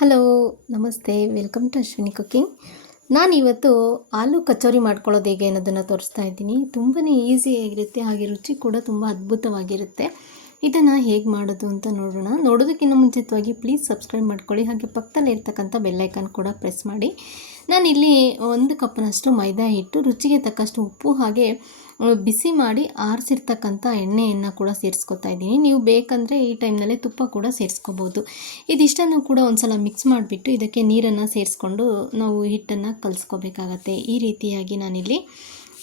Hello, ನಮಸ್ತೆ. Welcome to Ashwini cooking. ನಾನಿವತ್ತು ಆಲೂ ಕಚೋರಿ ಮಾಡ್ಕೊಳ್ಳೋದು ಹೇಗೆ ಅನ್ನೋದನ್ನು ತೋರಿಸ್ತಾ ಇದ್ದೀನಿ. ತುಂಬಾ ಈಸಿಯಾಗಿರುತ್ತೆ, ಹಾಗೆ ರುಚಿ ಕೂಡ ತುಂಬ ಅದ್ಭುತವಾಗಿರುತ್ತೆ. ಇದನ್ನು ಹೇಗೆ ಮಾಡೋದು ಅಂತ ನೋಡೋಣ. ನೋಡೋದಕ್ಕಿಂತ ಮುಂಚಿತವಾಗಿ ಪ್ಲೀಸ್ ಸಬ್ಸ್ಕ್ರೈಬ್ ಮಾಡ್ಕೊಳ್ಳಿ, ಹಾಗೆ ಪಕ್ಕದಲ್ಲೇ ಇರ್ತಕ್ಕಂಥ ಬೆಲ್ಲೈಕನ್ ಕೂಡ ಪ್ರೆಸ್ ಮಾಡಿ. ನಾನಿಲ್ಲಿ 1 ಕಪ್ನಷ್ಟು ಮೈದಾ ಹಿಟ್ಟು, ರುಚಿಗೆ ತಕ್ಕಷ್ಟು ಉಪ್ಪು, ಹಾಗೆ ಬಿಸಿ ಮಾಡಿ ಆರಿಸಿರ್ತಕ್ಕಂಥ ಎಣ್ಣೆಯನ್ನು ಕೂಡ ಸೇರಿಸ್ಕೊತಾ ಇದ್ದೀನಿ. ನೀವು ಬೇಕಂದರೆ ಈ ಟೈಮ್ನಲ್ಲೇ ತುಪ್ಪ ಕೂಡ ಸೇರಿಸ್ಕೋಬೋದು. ಇದಿಷ್ಟನ್ನು ಕೂಡ ಒಂದು ಸಲ ಮಿಕ್ಸ್ ಮಾಡಿಬಿಟ್ಟು ಇದಕ್ಕೆ ನೀರನ್ನು ಸೇರಿಸ್ಕೊಂಡು ನಾವು ಹಿಟ್ಟನ್ನು ಕಲಿಸ್ಕೋಬೇಕಾಗತ್ತೆ. ಈ ರೀತಿಯಾಗಿ ನಾನಿಲ್ಲಿ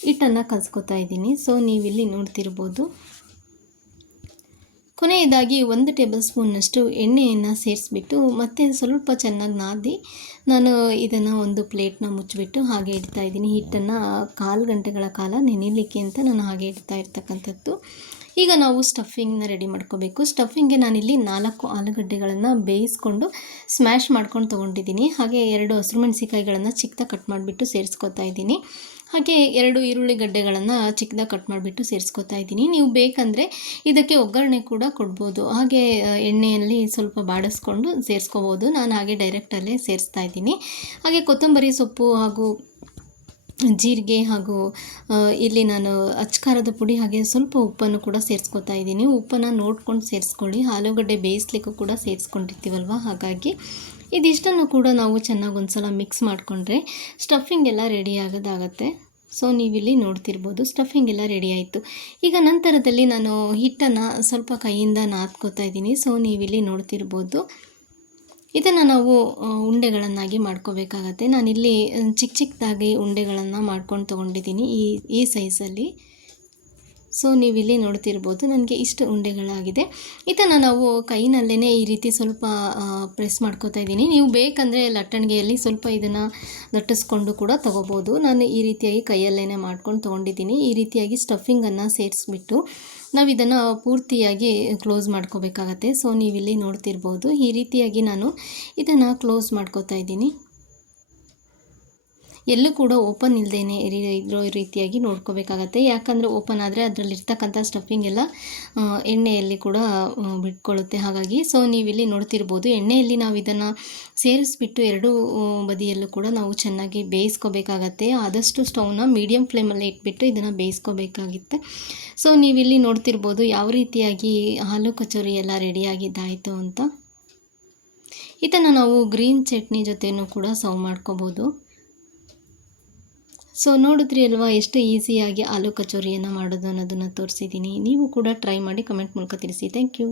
ಹಿಟ್ಟನ್ನು ಕಲಿಸ್ಕೊತಾ ಇದ್ದೀನಿ. ಸೊ ನೀವಿಲ್ಲಿ ನೋಡ್ತಿರ್ಬೋದು. ಕೊನೆಯದಾಗಿ 1 ಟೇಬಲ್ ಸ್ಪೂನ್ನಷ್ಟು ಎಣ್ಣೆಯನ್ನು ಸೇರಿಸ್ಬಿಟ್ಟು ಮತ್ತೆ ಸ್ವಲ್ಪ ಚೆನ್ನಾಗಿ ನಾದಿ ನಾನು ಇದನ್ನು ಒಂದು ಪ್ಲೇಟ್ನ ಮುಚ್ಚಿಬಿಟ್ಟು ಹಾಗೆ ಇಡ್ತಾ ಇದ್ದೀನಿ. ಹಿಟ್ಟನ್ನು 1/4 ಗಂಟೆಗಳ ಕಾಲ ನೆನೆಯಲಿಕ್ಕೆ ಅಂತ ನಾನು ಹಾಗೆ ಇಡ್ತಾ ಇರ್ತಕ್ಕಂಥದ್ದು. ಈಗ ನಾವು ಸ್ಟಫಿಂಗ್ನ ರೆಡಿ ಮಾಡ್ಕೋಬೇಕು. ಸ್ಟಫಿಂಗ್ಗೆ ನಾನಿಲ್ಲಿ 4 ಆಲೂಗಡ್ಡೆಗಳನ್ನು ಬೇಯಿಸ್ಕೊಂಡು ಸ್ಮ್ಯಾಶ್ ಮಾಡ್ಕೊಂಡು ತೊಗೊಂಡಿದ್ದೀನಿ. ಹಾಗೆ 2 ಹಸಿರುಮೆಣಸಿಕಾಯಿಗಳನ್ನು ಚಿಕ್ಕದಾಗಿ ಕಟ್ ಮಾಡಿಬಿಟ್ಟು ಸೇರಿಸ್ಕೊತಾ ಇದ್ದೀನಿ. ಹಾಗೆ 2 ಈರುಳ್ಳಿ ಗಡ್ಡೆಗಳನ್ನು ಚಿಕ್ಕದಾಗಿ ಕಟ್ ಮಾಡಿಬಿಟ್ಟು ಸೇರಿಸ್ಕೊತಾ ಇದ್ದೀನಿ. ನೀವು ಬೇಕಂದರೆ ಇದಕ್ಕೆ ಒಗ್ಗರಣೆ ಕೂಡ ಕೊಡ್ಬೋದು. ಹಾಗೆ ಎಣ್ಣೆಯಲ್ಲಿ ಸ್ವಲ್ಪ ಬಾಡಿಸ್ಕೊಂಡು ಸೇರಿಸ್ಕೋಬೋದು. ನಾನು ಹಾಗೆ ಡೈರೆಕ್ಟಲ್ಲೇ ಸೇರಿಸ್ತಾ ಇದ್ದೀನಿ. ಹಾಗೆ ಕೊತ್ತಂಬರಿ ಸೊಪ್ಪು ಹಾಗೂ ಜೀರಿಗೆ ಹಾಗೂ ಇಲ್ಲಿ ನಾನು ಅಚ್ಕಾರದ ಪುಡಿ ಹಾಗೆ ಸ್ವಲ್ಪ ಉಪ್ಪನ್ನು ಕೂಡ ಸೇರಿಸ್ಕೊತಾ ಇದ್ದೀನಿ. ಉಪ್ಪನ್ನು ನೋಡ್ಕೊಂಡು ಸೇರಿಸ್ಕೊಳ್ಳಿ. ಆಲೂಗಡ್ಡೆ ಬೇಯಿಸ್ಲಿಕ್ಕೂ ಕೂಡ ಸೇರಿಸ್ಕೊಂಡಿರ್ತೀವಲ್ವ, ಹಾಗಾಗಿ ಇದಿಷ್ಟನ್ನು ಕೂಡ ನಾವು ಚೆನ್ನಾಗಿ ಒಂದು ಸಲ ಮಿಕ್ಸ್ ಮಾಡಿಕೊಂಡ್ರೆ ಸ್ಟಫಿಂಗ್ ಎಲ್ಲ ರೆಡಿ ಆಗೋದಾಗತ್ತೆ. ಸೊ ನೀವಿಲ್ಲಿ ನೋಡ್ತಿರ್ಬೋದು, ಸ್ಟಫಿಂಗ್ ಎಲ್ಲ ರೆಡಿ ಆಯಿತು. ಈಗ ನಂತರದಲ್ಲಿ ನಾನು ಹಿಟ್ಟನ್ನು ಸ್ವಲ್ಪ ಕೈಯಿಂದ ನಾದ್ಕೋತಾ ಇದ್ದೀನಿ. ಸೊ ನೀವಿಲ್ಲಿ ನೋಡ್ತಿರ್ಬೋದು. ಇದನ್ನು ನಾವು ಉಂಡೆಗಳನ್ನಾಗಿ ಮಾಡ್ಕೋಬೇಕಾಗತ್ತೆ. ನಾನಿಲ್ಲಿ ಚಿಕ್ಕದಾಗಿ ಉಂಡೆಗಳನ್ನು ಮಾಡ್ಕೊಂಡು ತೊಗೊಂಡಿದ್ದೀನಿ ಈ ಸೈಜಲ್ಲಿ. ಸೊ ನೀವಿಲ್ಲಿ ನೋಡ್ತಿರ್ಬೋದು, ನನಗೆ ಇಷ್ಟು ಉಂಡೆಗಳಾಗಿದೆ. ಇದನ್ನು ನಾವು ಕೈನಲ್ಲೇ ಈ ರೀತಿ ಸ್ವಲ್ಪ ಪ್ರೆಸ್ ಮಾಡ್ಕೋತಾ ಇದ್ದೀನಿ. ನೀವು ಬೇಕಂದರೆ ಲಟ್ಟಣಿಗೆಯಲ್ಲಿ ಸ್ವಲ್ಪ ಇದನ್ನು ಲಟ್ಟಿಸ್ಕೊಂಡು ಕೂಡ ತೊಗೋಬೋದು. ನಾನು ಈ ರೀತಿಯಾಗಿ ಕೈಯಲ್ಲೇ ಮಾಡ್ಕೊಂಡು ತೊಗೊಂಡಿದ್ದೀನಿ. ಈ ರೀತಿಯಾಗಿ ಸ್ಟಫಿಂಗನ್ನು ಸೇರಿಸ್ಬಿಟ್ಟು ನಾವು ಇದನ್ನು ಪೂರ್ತಿಯಾಗಿ ಕ್ಲೋಸ್ ಮಾಡ್ಕೋಬೇಕಾಗತ್ತೆ. ಸೊ ನೀವಿಲ್ಲಿ ನೋಡ್ತಿರ್ಬೋದು, ಈ ರೀತಿಯಾಗಿ ನಾನು ಇದನ್ನು ಕ್ಲೋಸ್ ಮಾಡ್ಕೋತಾ ಇದ್ದೀನಿ. ಎಲ್ಲೂ ಕೂಡ ಓಪನ್ ಇಲ್ಲದೇನೆ ಇರೋ ರೀತಿಯಾಗಿ ನೋಡ್ಕೋಬೇಕಾಗತ್ತೆ. ಯಾಕಂದರೆ ಓಪನ್ ಆದರೆ ಅದರಲ್ಲಿರ್ತಕ್ಕಂಥ ಸ್ಟಫಿಂಗ್ ಎಲ್ಲ ಎಣ್ಣೆಯಲ್ಲಿ ಕೂಡ ಬಿಟ್ಕೊಳ್ಳುತ್ತೆ. ಹಾಗಾಗಿ ಸೊ ನೀವಿಲ್ಲಿ ನೋಡ್ತಿರ್ಬೋದು, ಎಣ್ಣೆಯಲ್ಲಿ ನಾವು ಇದನ್ನು ಸೇರಿಸ್ಬಿಟ್ಟು 2 ಬದಿಯಲ್ಲೂ ಕೂಡ ನಾವು ಚೆನ್ನಾಗಿ ಬೇಯಿಸ್ಕೋಬೇಕಾಗತ್ತೆ. ಆದಷ್ಟು ಸ್ಟವ್ನ ಮೀಡಿಯಮ್ ಫ್ಲೇಮಲ್ಲಿ ಇಟ್ಬಿಟ್ಟು ಇದನ್ನು ಬೇಯಿಸ್ಕೋಬೇಕಾಗಿತ್ತೆ. ಸೊ ನೀವಿಲ್ಲಿ ನೋಡ್ತಿರ್ಬೋದು ಯಾವ ರೀತಿಯಾಗಿ ಆಲೂ ಕಚೋರಿ ಎಲ್ಲ ರೆಡಿಯಾಗಿದ್ದಾಯಿತು ಅಂತ. ಇದನ್ನು ನಾವು ಗ್ರೀನ್ ಚಟ್ನಿ ಜೊತೆನೂ ಕೂಡ ಸರ್ವ್ ಮಾಡ್ಕೋಬೋದು. ಸೊ ನೋಡಿದ್ರಿ ಅಲ್ವಾ, ಎಷ್ಟು ಈಸಿಯಾಗಿ ಆಲೂ ಕಚೋರಿಯನ್ನು ಮಾಡೋದು ಅನ್ನೋದನ್ನು ತೋರಿಸಿದ್ದೀನಿ. ನೀವು ಕೂಡ ಟ್ರೈ ಮಾಡಿ ಕಮೆಂಟ್ ಮೂಲಕ ತಿಳಿಸಿ. Thank you.